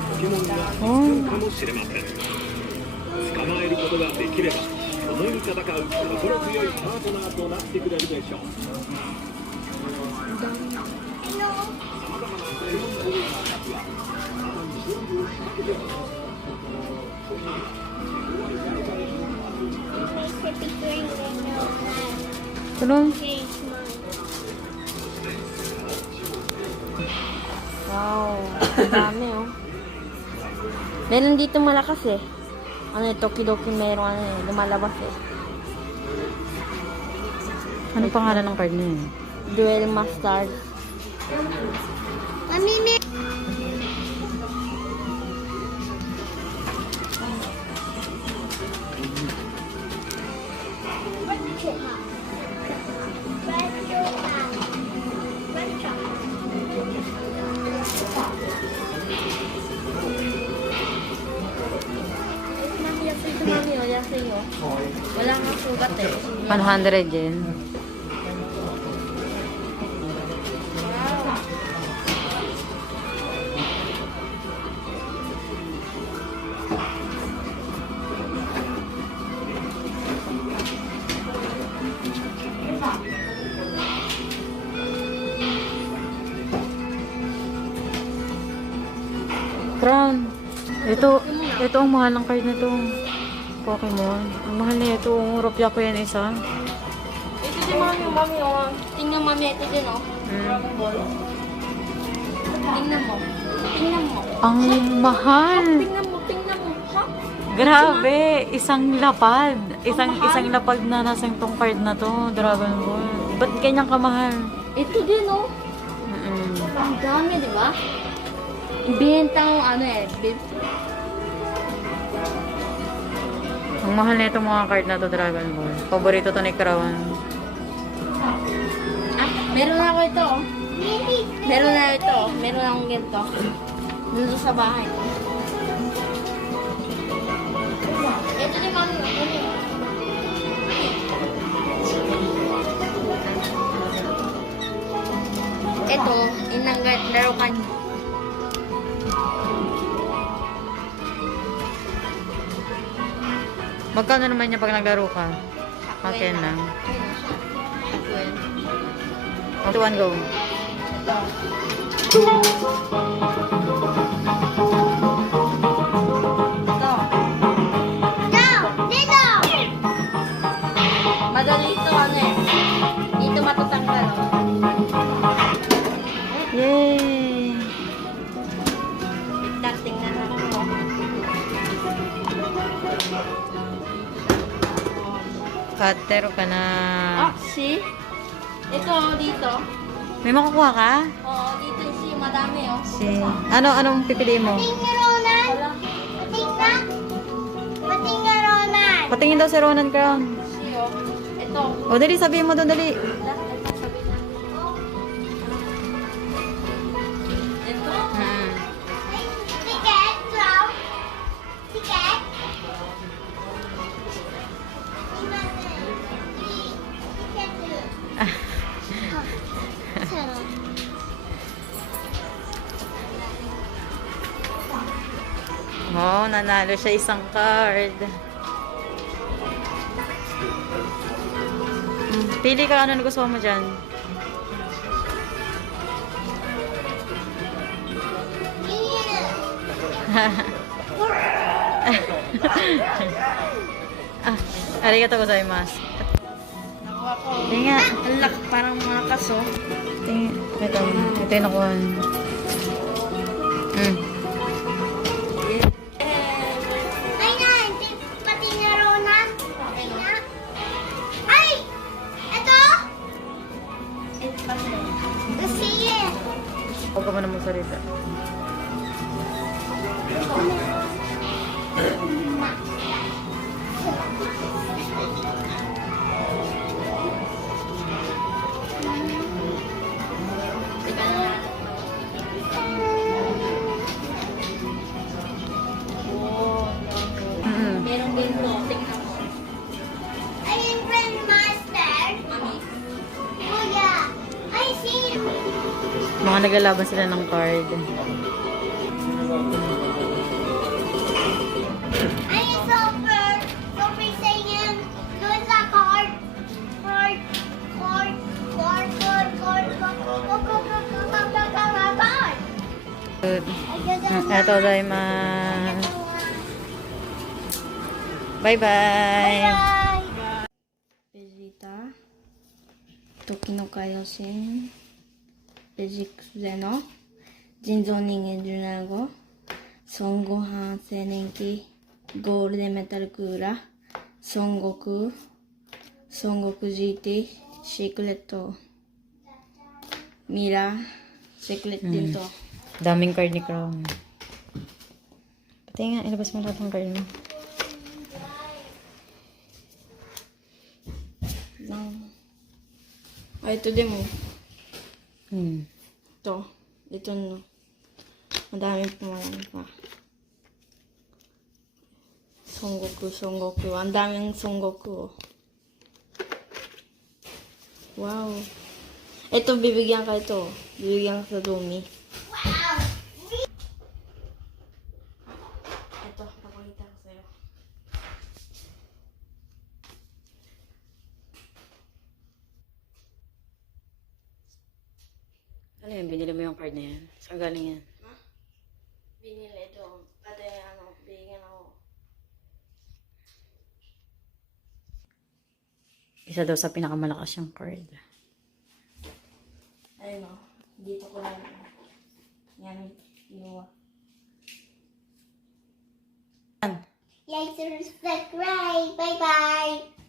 かもしれません。捕まえることができれば共に戦う心強いパートナーとなってくれるでしょう。Tulong. Wow, ang dami oh. Meron dito malakas eh. Ano eh, Tokidoki meron ano eh, lumalabas eh. Ano pangalan ng card niya? Duel Masters. Mami, Mami, wala sa'yo. Wala nga sugat eh. 100 yen. Crown. Ito ang mahal ng card na to. Pokemon. Ang mahal na ito. Rupya ko yan isa. Ito din mami oh. Tingnan mami, ito din oh. Dragon Ball. Tingnan mo. Tingnan mo. Ang mahal. Tingnan mo. Ha? Grabe. Isang lapad. Isang lapad na nasa itong card na to. Dragon Ball. Ba't ganyan kamahal? Ito din oh. Ang dami, di ba? Ibenta mo ano eh. Ang mahal na itong mga card na to, Dragon Ball. Paborito to ni Crown. Ah, meron na ako ito oh. Meron na ito oh. Meron akong ganito. Nandun sa bahay. Ito din mami. Ito, inanggat laro ka niyo. Magkano naman niya pag naglaro ka? Okay lang. 1 to 1 go. Madali ito ano eh. Dito matatanggal oh. Yay! Tingnan natin ito. Cutter ka na. Ah, see? Ito dito. May makukuha ka? Oo, dito see, madami oh. Si... Anong pipiliin mo? Wala. Patingin daw si Ronan Crown. See oh. Ito. O, dali, sabihin mo doon, dali. Ito. Oh, nanalo siya isang card. Pili ka, ano gusto mo dyan? Arigatou gozaimasu. Nakuha ko. Tinga. Ang laki, parang mga kaso. Tinga. Ito yung nakuha. Huwag ka mo na magsalita. Merong ganito. Tingnan mo. Ayun, Grandmaster. Mami. Kuya. I see. Mga naglalaban sila ng card. Arigatou gozaimasu. Bye-bye.ベジータ、時の海洋神、ベジックスでの人造人間17号、孫悟飯青年期、ゴールデンメタルクーラー、孫悟空、孫悟空 GT、シークレット、ミラ、secret din to. Daming card ni Crown. Pati nga, ilabas mo lahat ng card mo. Ito din mo. Hmm. Ito no. Madami pa. Son Goku. Ang daming Son Goku. Wow. Ito, bibigyan ka ito. Bibigyan ka sa Dumi. Ito, papakita ko sa'yo. Ano yan? Binili mo yung card na yan? Saan galing yan? Binili ito. Pati bigyan ako. Isa daw sa pinakamalakas yung card. Ayun o. Dito ko lang. Yan. Inuwa. Like, subscribe. Bye-bye.